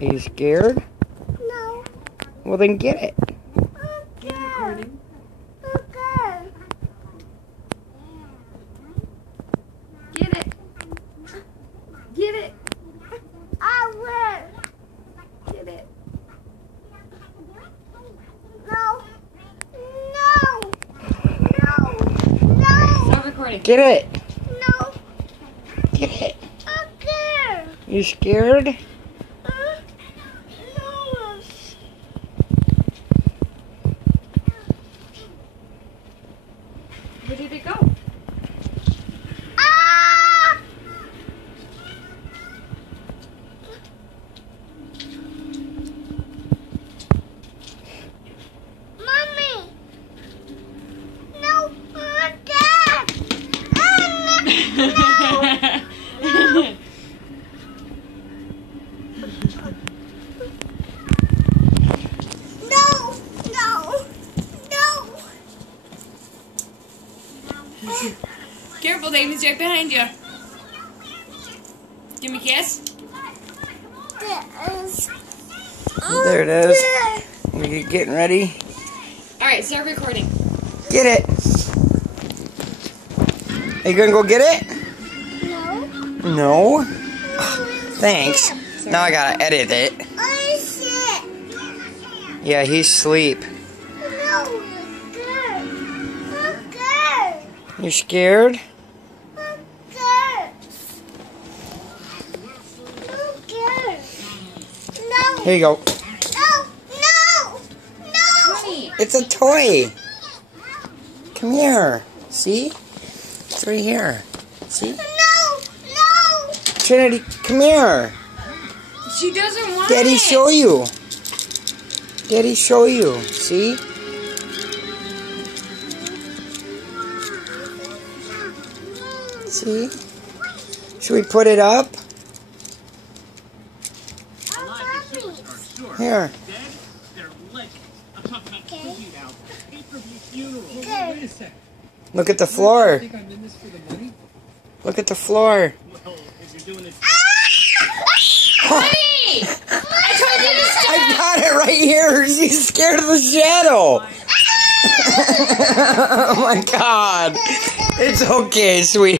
Are you scared? No. Well, then get it. Okay. Okay. Get it. Get it. I will. Get it. No. No. No. No. Stop recording. Get it. No. Get it. Okay. You scared? No. Where did it go? Ah! Mommy. No. Dad. No. No. No. Careful, Damon's right behind you. Give me a kiss. There it is. Are you getting ready? Alright, start recording. Get it. Are you gonna go get it? No. No? Thanks. Now I gotta edit it. I said. Yeah, he's asleep. No. Good. Good. You scared? Good. Good. No. Here you go. No. No. No. It's a toy. Come here. See? It's right here. See? No. No. Trinity, come here. She doesn't want Daddy, it. show you. Daddy, show you. See? See? Should we put it up? Here. Look at the floor. Look at the floor. Honey! I told you to stop! I got it right here. She's scared of the shadow. Oh my God. It's okay, sweetie.